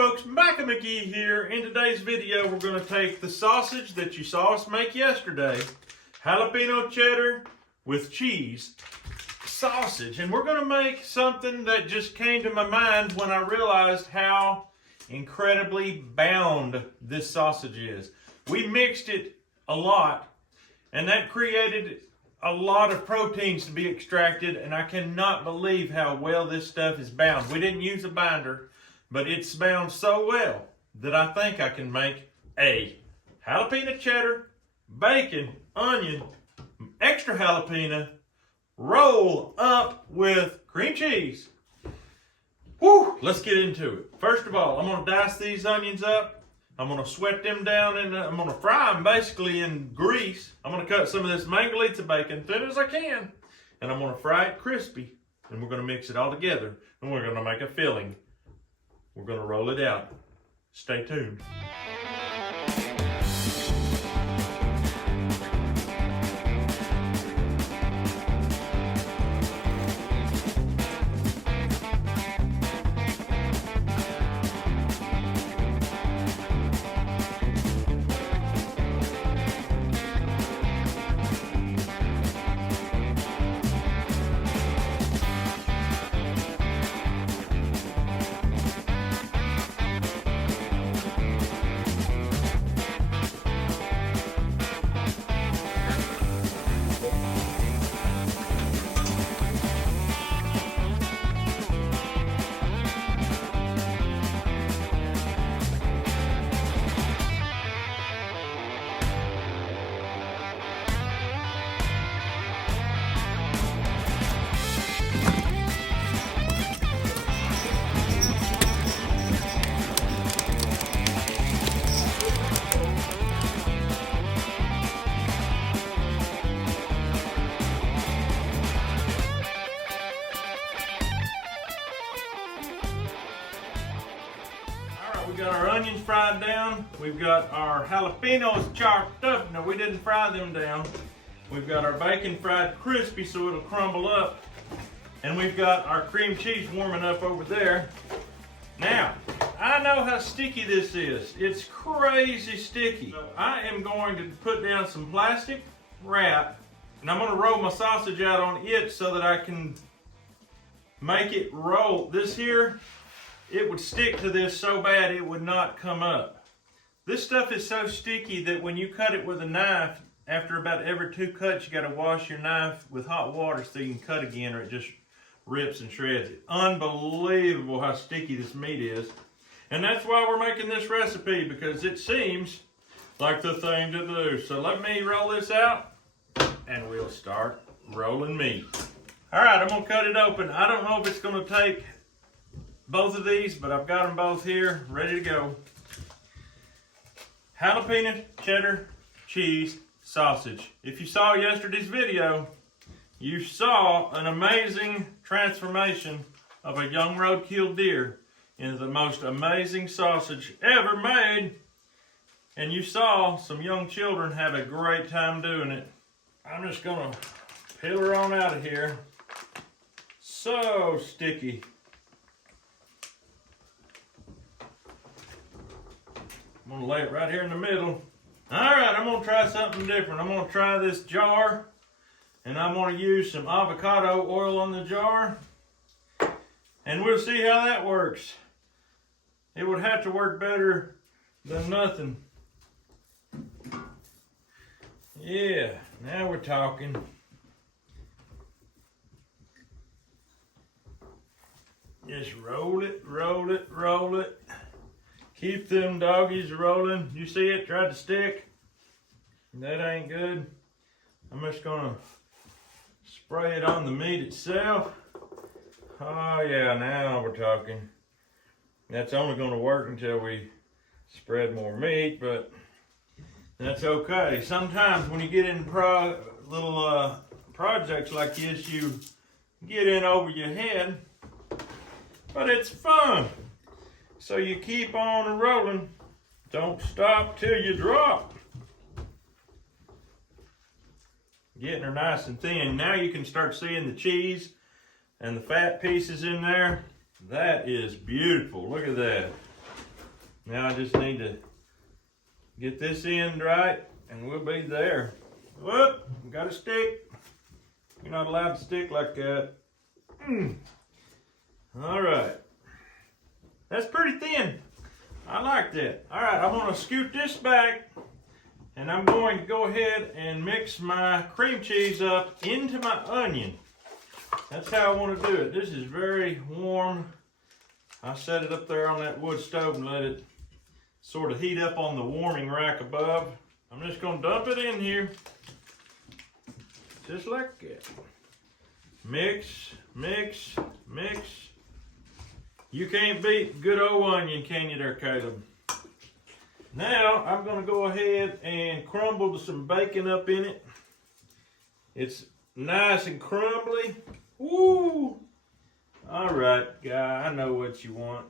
folks, Micah McGee here. In today's video, we're going to take the sausage that you saw us make yesterday, jalapeno cheddar with cheese sausage, and we're going to make something that just came to my mind when I realized how incredibly bound this sausage is. We mixed it a lot, and that created a lot of proteins to be extracted, and I cannot believe how well this stuff is bound. We didn't use a binder, but it's bound so well that I think I can make a jalapeno cheddar, bacon, onion, extra jalapeno, roll up with cream cheese. Whew, let's get into it. First of all, I'm gonna dice these onions up. I'm gonna sweat them down and I'm gonna fry them basically in grease. I'm gonna cut some of this mangalita bacon thin as I can, and I'm gonna fry it crispy. And we're gonna mix it all together, and we're gonna make a filling. We're gonna roll it out. Stay tuned. We got our onions fried down. We've got our jalapenos chopped up. No, we didn't fry them down. We've got our bacon fried crispy so it'll crumble up. And we've got our cream cheese warming up over there. Now, I know how sticky this is. It's crazy sticky. So I am going to put down some plastic wrap, and I'm going to roll my sausage out on it so that I can make it roll. This here, it would stick to this so bad it would not come up. This stuff is so sticky that when you cut it with a knife, after about every 2 cuts, you got to wash your knife with hot water so you can cut again, or it just rips and shreds it. Unbelievable how sticky this meat is. And that's why we're making this recipe, because it seems like the thing to do. So let me roll this out and we'll start rolling meat. All right, I'm gonna cut it open. I don't know if it's gonna take both of these, but I've got them both here, ready to go. Jalapeno cheddar cheese sausage. If you saw yesterday's video, you saw an amazing transformation of a young roadkill deer into the most amazing sausage ever made. And you saw some young children have a great time doing it. I'm just gonna peel her on out of here. So sticky. I'm gonna lay it right here in the middle. All right, I'm gonna try something different. I'm gonna try this jar, and I'm gonna use some avocado oil on the jar, and we'll see how that works. It would have to work better than nothing. Yeah, now we're talking. Just roll it, roll it, roll it. Keep them doggies rolling. You see it tried to stick? That ain't good. I'm just gonna spray it on the meat itself. Oh yeah, now we're talking. That's only gonna work until we spread more meat, but that's okay. Sometimes when you get in little projects like this, you get in over your head, but it's fun. So you keep on rolling. Don't stop till you drop. Getting her nice and thin. Now you can start seeing the cheese and the fat pieces in there. That is beautiful. Look at that. Now I just need to get this end right and we'll be there. Whoop, got a stick. You're not allowed to stick like that. All right. That's pretty thin. I like that. All right, I'm gonna scoot this back and I'm going to go ahead and mix my cream cheese up into my onion. That's how I want to do it. This is very warm. I set it up there on that wood stove and let it sort of heat up on the warming rack above. I'm just gonna dump it in here. Just like that. Mix, mix, mix. You can't beat good old onion, can you there, Caleb? Now, I'm gonna go ahead and crumble some bacon up in it. It's nice and crumbly. Woo! All right, guy, I know what you want.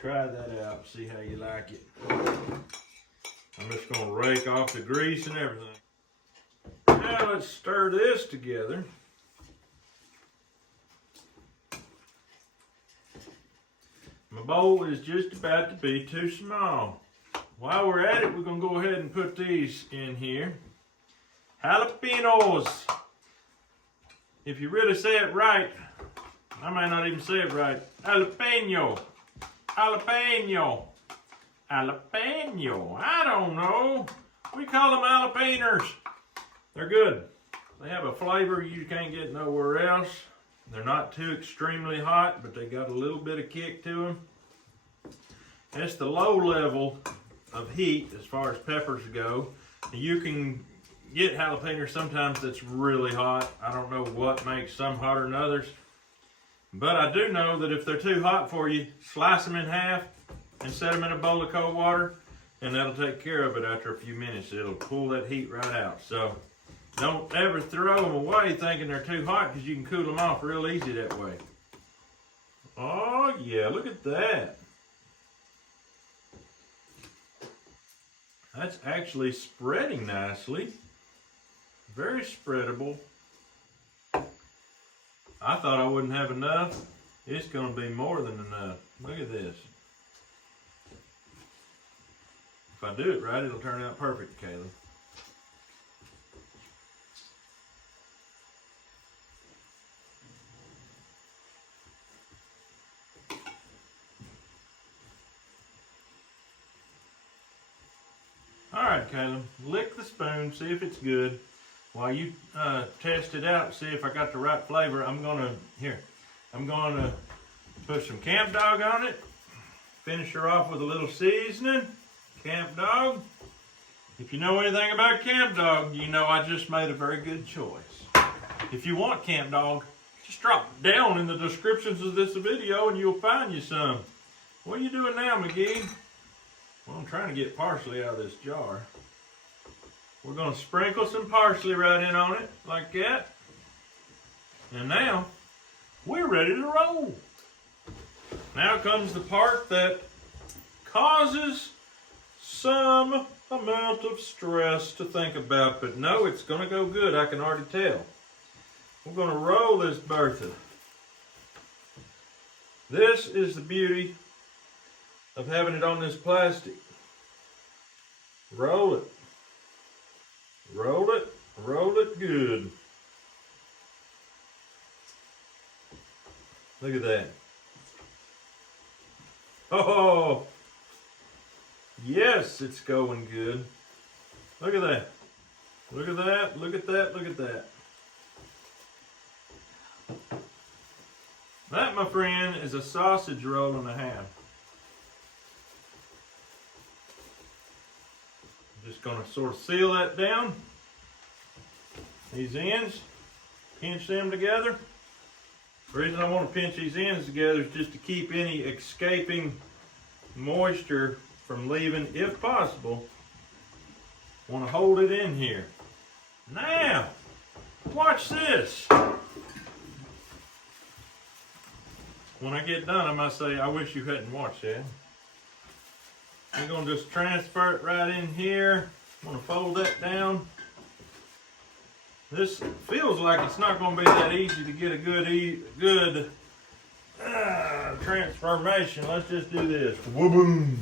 Try that out, see how you like it. I'm just gonna rake off the grease and everything. Now let's stir this together. My bowl is just about to be too small. While we're at it, we're gonna go ahead and put these in here. Jalapenos. If you really say it right, I might not even say it right. Jalapeno. Jalapeno. Jalapeno. I don't know. We call them jalapenos. They're good. They have a flavor you can't get nowhere else. They're not too extremely hot, but they got a little bit of kick to them. That's the low level of heat as far as peppers go. You can get jalapenos sometimes that's really hot. I don't know what makes some hotter than others. But I do know that if they're too hot for you, slice them in half and set them in a bowl of cold water, and that'll take care of it after a few minutes. It'll pull that heat right out. So don't ever throw them away thinking they're too hot, because you can cool them off real easy that way. Oh yeah, look at that. That's actually spreading nicely. Very spreadable. I thought I wouldn't have enough. It's gonna be more than enough. Look at this. If I do it right, it'll turn out perfect, Caleb. All right, Caleb, lick the spoon, see if it's good. While you test it out, see if I got the right flavor, I'm gonna put some Camp Dog on it. Finish her off with a little seasoning. Camp Dog. If you know anything about Camp Dog, you know I just made a very good choice. If you want Camp Dog, just drop down in the descriptions of this video and you'll find you some. What are you doing now, McGee? Well, I'm trying to get parsley out of this jar. We're going to sprinkle some parsley right in on it, like that. And now, we're ready to roll. Now comes the part that causes some amount of stress to think about, but no, it's going to go good, I can already tell. We're going to roll this Bertha. This is the beauty of having it on this plastic. Roll it. Roll it. Roll it good. Look at that. Oh, yes, it's going good. Look at that. Look at that. Look at that. Look at that. That, my friend, is a sausage roll and a half. Just going to sort of seal that down. These ends, pinch them together. The reason I want to pinch these ends together is just to keep any escaping moisture from leaving, if possible. Want to hold it in here. Now, watch this. When I get done, I might say, I wish you hadn't watched that. I'm going to just transfer it right in here. I'm going to fold that down. This feels like it's not going to be that easy to get a good transformation. Let's just do this. Woo-boom.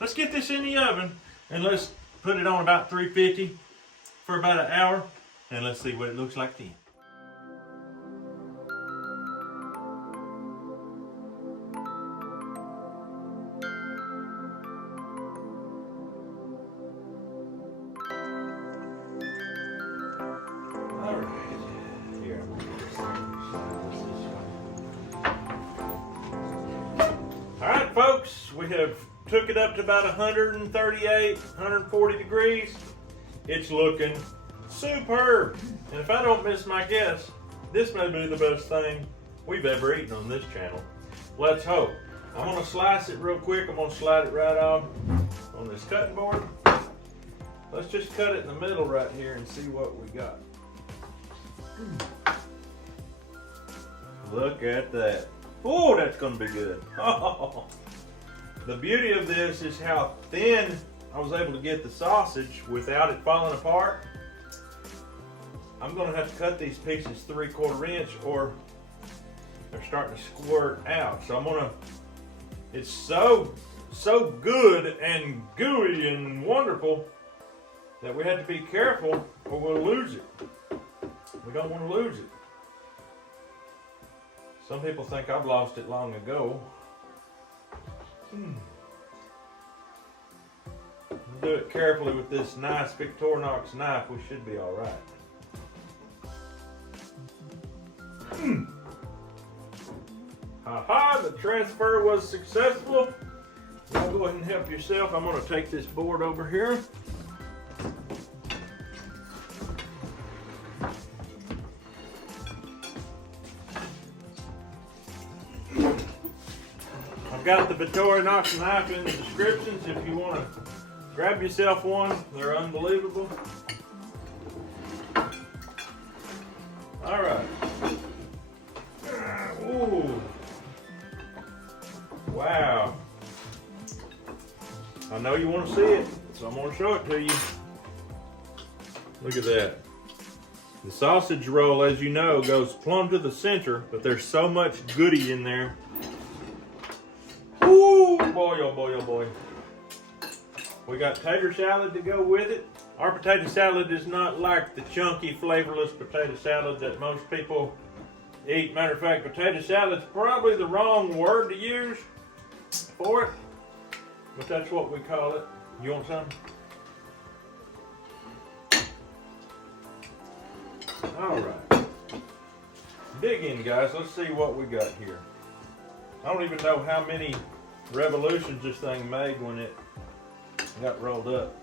let's get this in the oven and let's put it on about 350 for about an hour, and let's see what it looks like then. Alright folks, we have took it up to about 138, 140 degrees. It's looking superb. And if I don't miss my guess, this may be the best thing we've ever eaten on this channel. Let's hope. I'm going to slice it real quick. I'm going to slide it right on this cutting board. Let's just cut it in the middle right here and see what we got. Look at that. Oh, that's going to be good. The beauty of this is how thin I was able to get the sausage without it falling apart. I'm going to have to cut these pieces 3/4 inch or they're starting to squirt out. So I'm going to, it's so good and gooey and wonderful that we have to be careful or we'll lose it. We don't want to lose it. Some people think I've lost it long ago. Do it carefully with this nice Victorinox knife. We should be all right. Ha-ha, the transfer was successful. Y'all go ahead and help yourself. I'm going to take this board over here. I've got the Victorinox knife in the descriptions if you want to grab yourself one. They're unbelievable. All right. Ooh. Wow. I know you want to see it, so I'm going to show it to you. Look at that. The sausage roll, as you know, goes plumb to the center, but there's so much goodie in there. Ooh, boy, oh boy, oh boy. We got tater salad to go with it. Our potato salad is not like the chunky, flavorless potato salad that most people eat. Matter of fact, potato salad's probably the wrong word to use for it, but that's what we call it. You want some? All right. Dig in, guys. Let's see what we got here. I don't even know how many revolutions this thing made when it got rolled up.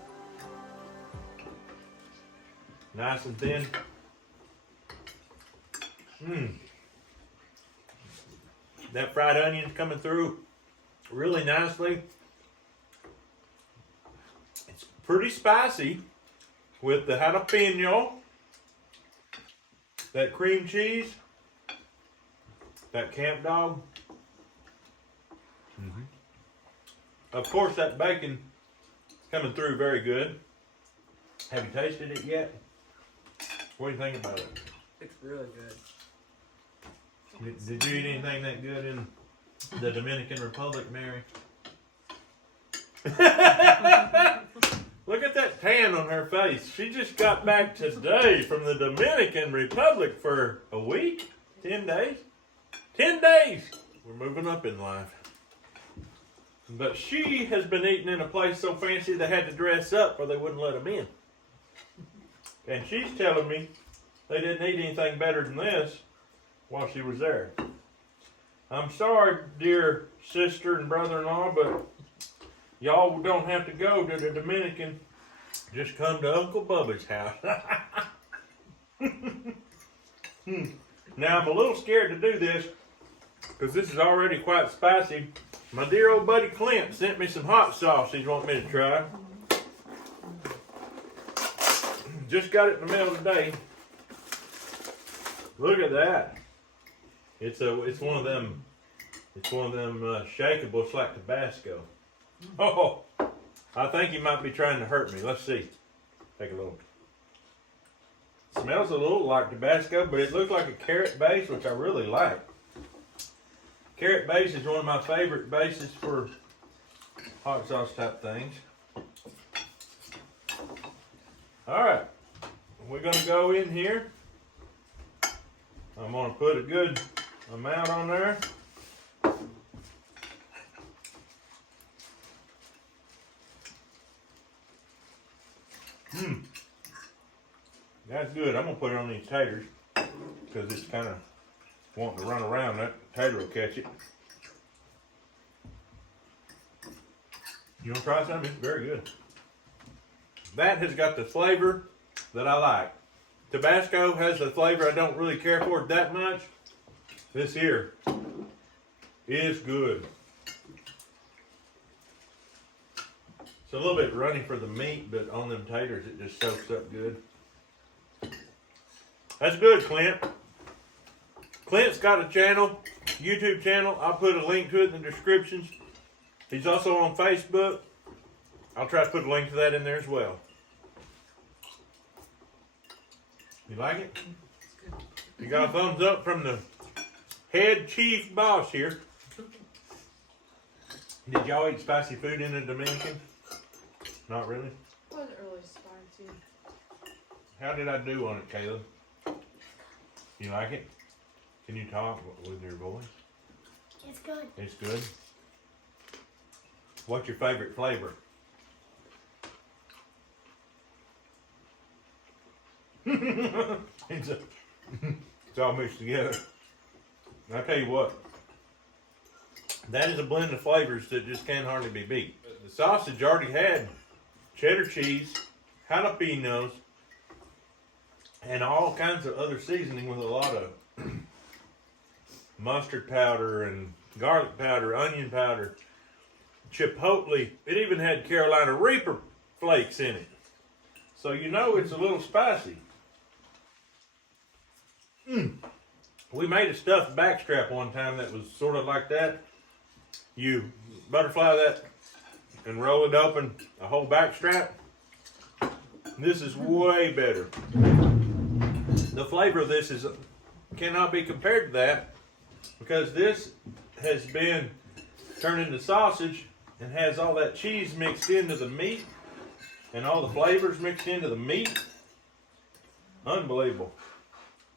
Nice and thin. That fried onion's coming through really nicely. It's pretty spicy with the jalapeno, that cream cheese, that camp dog. Of course, that bacon is coming through very good. Have you tasted it yet? What do you think about it? It's really good. Did you eat anything that good in the Dominican Republic, Mary? Look at that tan on her face. She just got back today from the Dominican Republic for a week? 10 days? 10 days! We're moving up in life. But she has been eating in a place so fancy they had to dress up or they wouldn't let them in. And she's telling me they didn't eat anything better than this while she was there. I'm sorry, dear sister and brother-in-law, but y'all don't have to go to the Dominican. Just come to Uncle Bubba's house. Now, I'm a little scared to do this because this is already quite spicy. My dear old buddy Clint sent me some hot sauce he's wanting me to try. Just got it in the mail today. Look at that. It's one of them shakeable. It's like Tabasco. Oh, I think he might be trying to hurt me. Let's see. Take a little. Smells a little like Tabasco, but it looks like a carrot base, which I really like. Carrot base is one of my favorite bases for hot sauce type things. All right, we're gonna go in here. I'm gonna put a good amount on there. That's good. I'm gonna put it on these taters because it's kind of wanting to run around. That tater will catch it. You wanna try some? It's very good. That has got the flavor that I like. Tabasco has the flavor I don't really care for that much. This here is good. It's a little bit runny for the meat, but on them taters it just soaks up good. That's good, Clint. Clint's got a channel, YouTube channel. I'll put a link to it in the descriptions. He's also on Facebook. I'll try to put a link to that in there as well. You like it? You got a thumbs up from the head chief boss here. Did y'all eat spicy food in the Dominican? Not really? It wasn't really spicy. How did I do on it, Caleb? You like it? Can you talk with your voice? It's good. It's good. What's your favorite flavor? it's all mixed together. I'll tell you what, that is a blend of flavors that just can't hardly be beat. The sausage already had cheddar cheese, jalapenos, and all kinds of other seasoning with a lot of mustard powder and garlic powder, onion powder, chipotle. It even had Carolina Reaper flakes in it. So you know it's a little spicy. We made a stuffed backstrap one time that was sort of like that. You butterfly that and roll it open, a whole backstrap. This is way better. The flavor of this cannot be compared to that because this has been turned into sausage and has all that cheese mixed into the meat and all the flavors mixed into the meat. Unbelievable.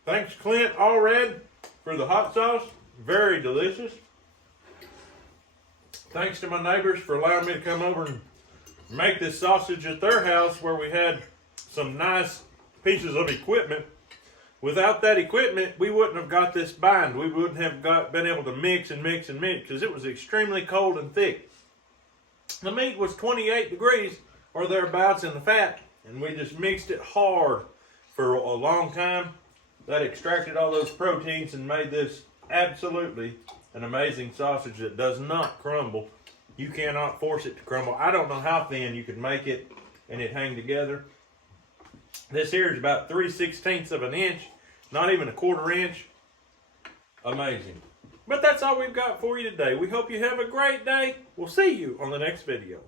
Thanks, Clint Allred, for the hot sauce. Very delicious. Thanks to my neighbors for allowing me to come over and make this sausage at their house where we had some nice pieces of equipment. Without that equipment, we wouldn't have got this bind. We wouldn't have been able to mix and mix and mix because it was extremely cold and thick. The meat was 28 degrees or thereabouts in the fat, and we just mixed it hard for a long time. That extracted all those proteins and made this absolutely an amazing sausage that does not crumble. You cannot force it to crumble. I don't know how thin you could make it and it hang together. This here is about 3/16 of an inch, not even a 1/4 inch. Amazing. But that's all we've got for you today. We hope you have a great day. We'll see you on the next video.